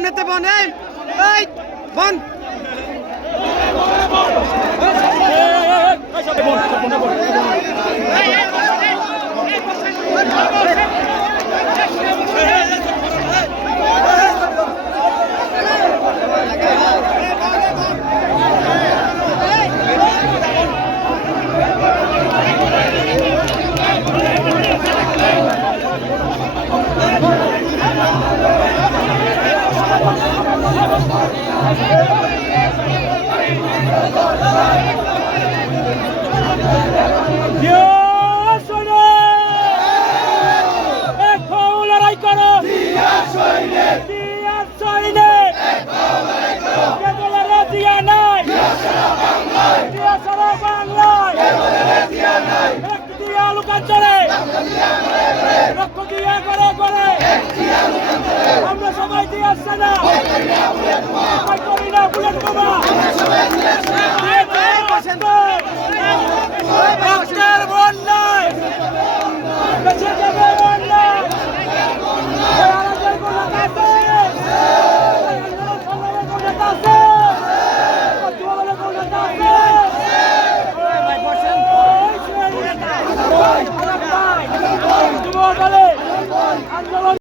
সামনেতে বন এই বন। আমরা সবাই দিয়ে আসছে না